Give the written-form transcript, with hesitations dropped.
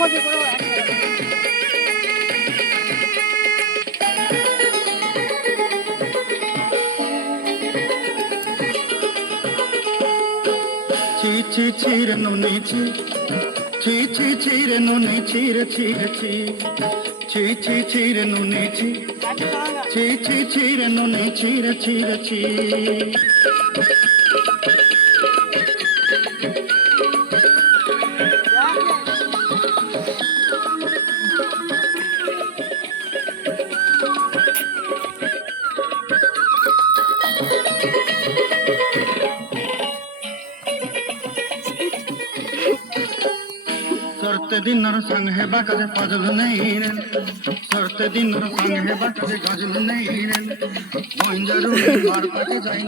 ছি ছি ছিরে নুনি ছি ছি ছি ছিরে নুনি ছিরে ছিরে ছি ছি ছি ছিরে নুনি ছি ছি ছি ছিরে নুনি ছিরে ছিরে ছি सरते दिन संग है बाकरे पजल नहीं रे सरते दिन संग है बाकरे गजल नहीं रे मोइन जरूर मार पके जाए।